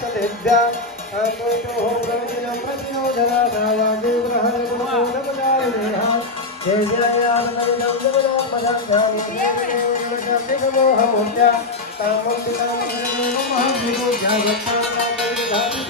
तदेभ्य अतोतो प्रवचनं प्रतियोधनावागेन्द्रहरगुणोदपदारिणेहा देव्यायानन्दं जगदाम्बदाम्भ्यामिमोहमूर्त्या तामं पितां महर्षिको जागत्तां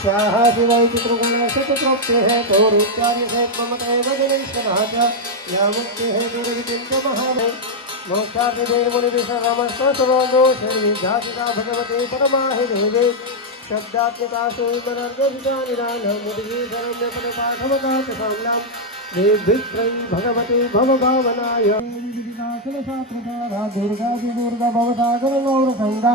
स्वाहा दिवायति त्रिगुणा सतप्रोक्ते तो है गौरूप्यार्य से ममते भजनेश्वरः च या मुक्ति है दुर्गतिं च महाभै मोक्षार्थधैर्मुनिविश्वरामस्तोषो शरीजातिता भगवते परमाहि देवे। शब्दात्मिका सोमनर्गविदानिरानमुदिशरण्यपदपाठवदातसाम्नां देवभित्रयी भगवते भवभावनाय दुर्गा दुर्गा भवता गौरसङ्गा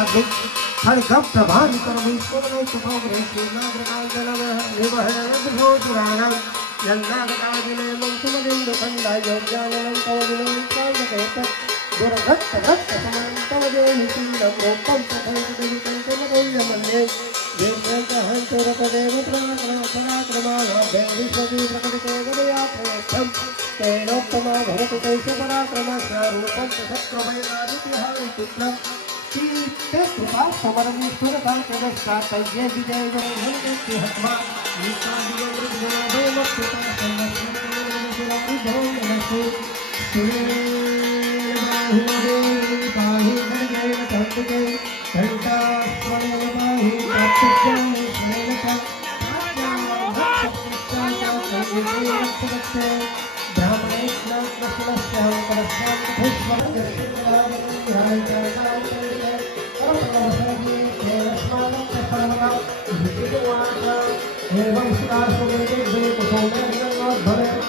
नागिन खड़गम प्रभान कर्मीश्वर सुभग्रे श्रीनागरकांदनव विवहरभोजुरागम नन्दागतादिने मन्तुमलिन्दुखण्डायोग्यायनं तव विनोन्तान्दकेतत् दुर्गत्त रक्त समन्तं देहितुन्दं रूपं प्रभवितुन्दमगौल्यमन्ये देवेन्द्रहन्तुरतदेव पराक्रमाभ्ये विश्वदी प्रकटिते गदया प्रयत्नं तेनोत्तमा भवतु तैष पराक्रमस्य रूपं च शक्रभयनादितिहाय पुत्रम् शक्रमयनादितिहारिपुत्रम् ते कृपा समरमेश्वर कांतदस्ता तज्ञ विजय भवन्ति हत्वा एवं देव्युवाच ह्रीणां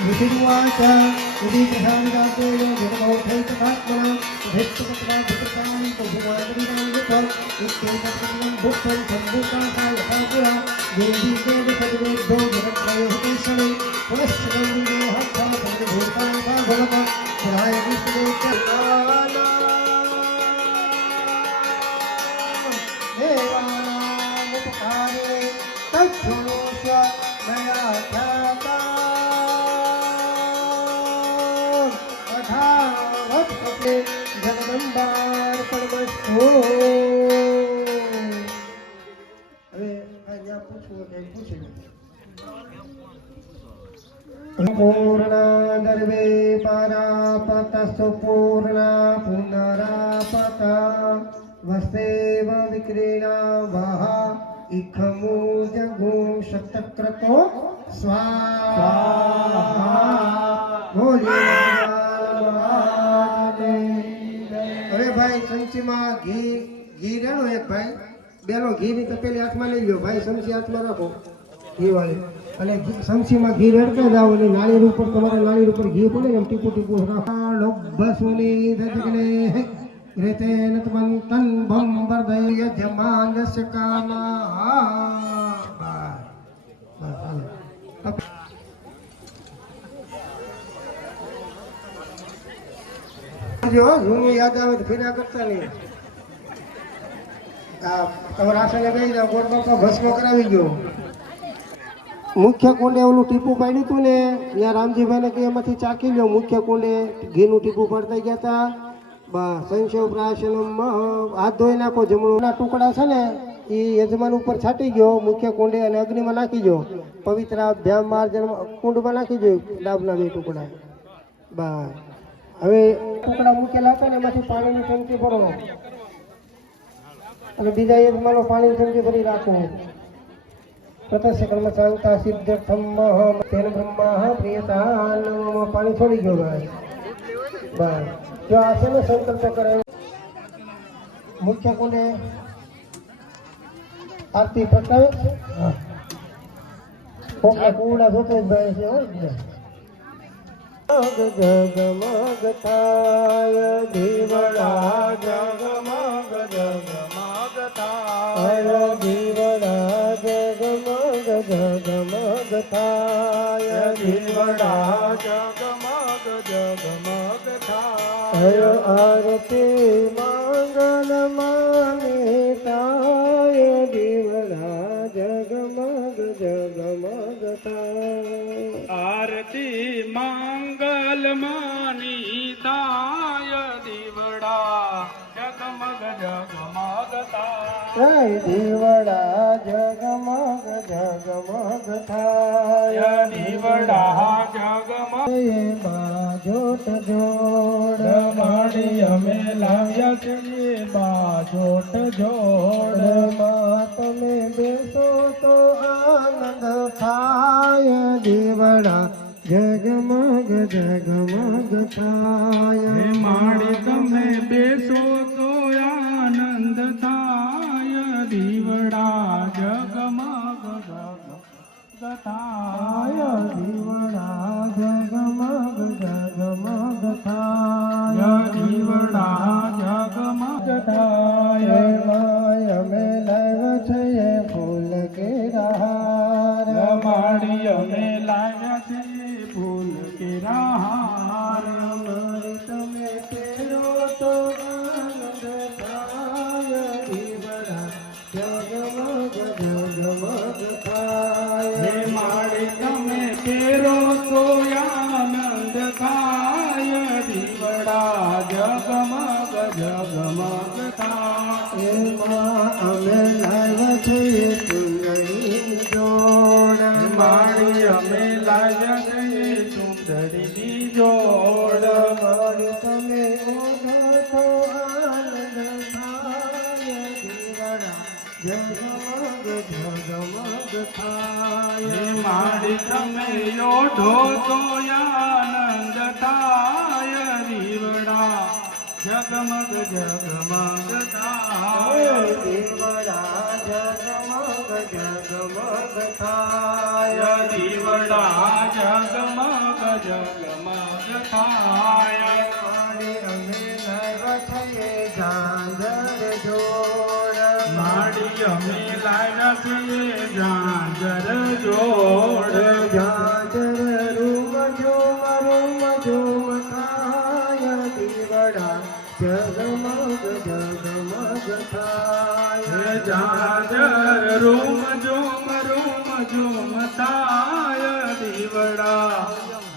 भरभासुरगान्ते विधिर्वाच यदि गृहानिगाते जगमौधैतथात्मना धिष्टपुत्रा धिकृतानि बहुमागरीणान्वितं इत्येतत्पुण्यं भुक्तं सम्भूताः यथा पुरा देवी देव सर्वेभ्यो जगत्रयो शनै पुनश्च गौरीदेवहत्था सर्वभूतानां भवत पुराय હવે આજે આપું છું એટલે પૂછી પૂર્ણા દર્વે પરાપત સુપૂર્ણા પુનરાપતા વસેવ વિક્રીણા વાહા ઇખમુ જગુ શતક્રતો સ્વાહા બોલીએ હવે ભાઈ ચમચીમાં ઘી ઘી રેણો એક ભાઈ. બેનો ઘી ની તપેલી હાથમાં લઈ લો ભાઈ સમસી હાથમાં રાખો. ઘી વાળી અને સંચીમાં ઘી રેડતા જાઓ અને નાળી ઉપર તમારા નાળી ઉપર ઘી પડે એમ ટીપુ ટીપુ લોભસુની દજગને રેતેન તમન તન ભમ વર્ધય યજમાનસ્ય કામા બસ બસ જો જૂનું યાદ આવે તો ફેર્યા કરતા નહીં. આ તમારા આસને બેસી જાઓ ગોળ બાપા ભસ્મ કરાવી ગયો. મુખ્ય કુંડે ઓલું ટીપું પાડ્યું હતું ને, ત્યાં રામજીભાઈને કે એમાંથી ચાકી લ્યો. મુખ્ય કુંડે ઘીનું ટીપું પાડતા ગયા હતા બસ સંશય પ્રાશનમ હાથ ધોઈ નાખો. જમણોના ટુકડા છે ને, એ યજમાન ઉપર છાંટી ગયો. મુખ્ય કુંડે અને અગ્નિમાં નાખી ગયો. પવિત્ર ધ્યાન માર્જન કુંડમાં નાખી ગયો, ડાબના બે ટુકડા. બસ હવે ટુકડા મૂકેલા હતા ને એમાંથી પાણીની ટંકી ભરો અને બીજા યજમાનો પાણીની ટંકી ભરી રાખો તતસ્ય કર્મ શાંતા સિદ્ધર્થમ તેન બ્રહ્મા પ્રિયતા નમઃ. પાણી છોડી ગયો ભાઈ બસ જો આ છે ને સંકલ્પ કરે મુખ્ય કોને આરતી પ્રગટાવે હા. કોકના કુવડા જોતો જ ભાઈ છે હો જ. જગ જગમગ થાય દીવડા જગમગ જગમગ થાય દીવડા જગમગ જગમગ થાય દીવડા જગમગ જગમગ હય આરતી મંગલ મંગલ માની તાય દીવડા જગમગ જગમગ તાય જય દીવડા જગમગ જગમગ થાય દીવડા જગમગ બાજોટ જોડ માણી અમે લાવ્યા છીએ બાજોટ જોડમાં તમે બેસો તો આનંદ થાય દીવડા જગમગ જગમગ થાય માડી તમે બેસો સુંદરીની જોડ મારી તમે ઓઢો આનંદ થાય દીવડા જગમગ જગમગ થાય. માડી તમે ઓઢો તો આનંદ થાય દીવડા જગમગ જગમગ થાય અમે લાવ્યા છીએ ઝાંઝર જોડ. ઝાંઝર રૂમ ઝુમ રૂમ ઝુમ થાય દીવડા. જગમગ જગમગ થાય. ઝાંઝર રૂમ ઝુમ રૂમ ઝુમ થાય દીવડા.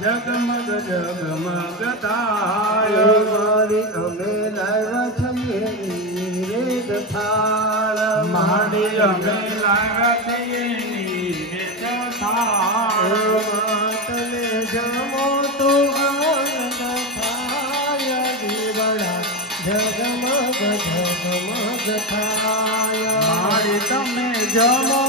જગમગ જગમગ થાય. મારી અમે લાવ્યા છીએ રેડ થાળ માડી માડી અમે લાગતી નિવેદ થાય તમે જમો તો આનંદ થાય દીવડા જગમગ જગમગ થાય જમો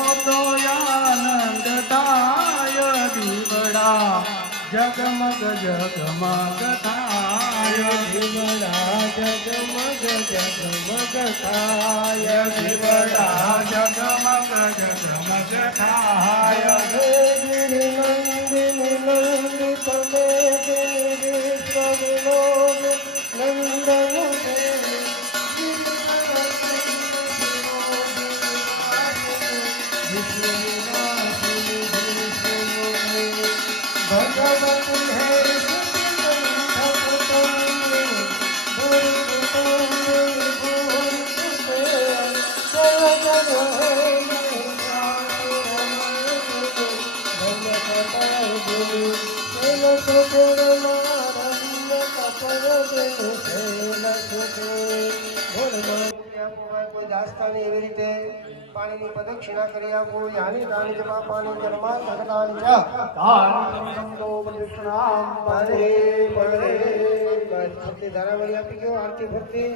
જગમગ જગમગ થાય જીવડા જગમગ જગમગ થાય જીવડા જગમગ જગમગ થાય. હે ગિરિ નંદિની નંદિ તમે ગિરિ વિશ્વ વિનોદ નંદન ભગવતી કોઈ દાસ્તાની એવી રીતે પાણીની પ્રદક્ષિણા કરી આપો યાની દાની જમા પાણી જન્મા સકદાની ચા મારે પડે બસ ફરતી ધારાવળી આપી ગયો આરતી ફરતી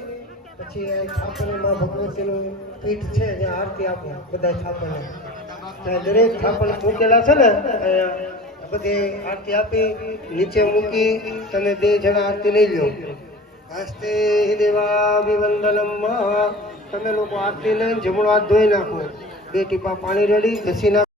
પછી આ થાપણમાં ભગવતીનું પીઠ છે જ્યાં આરતી આપો બધા થાપણને ત્યાં દરેક થાપણ મૂકેલા છે ને અહીંયા બધી આરતી આપી નીચે મૂકી તમે બે જણા આરતી લઈ લો હસ્તે દેવાભિવંદનમ તમે લોકો આરતી લઈને જમણો હાથ ધોઈ નાખો. બે ટીપા પાણી રેડી ઘસી નાખો.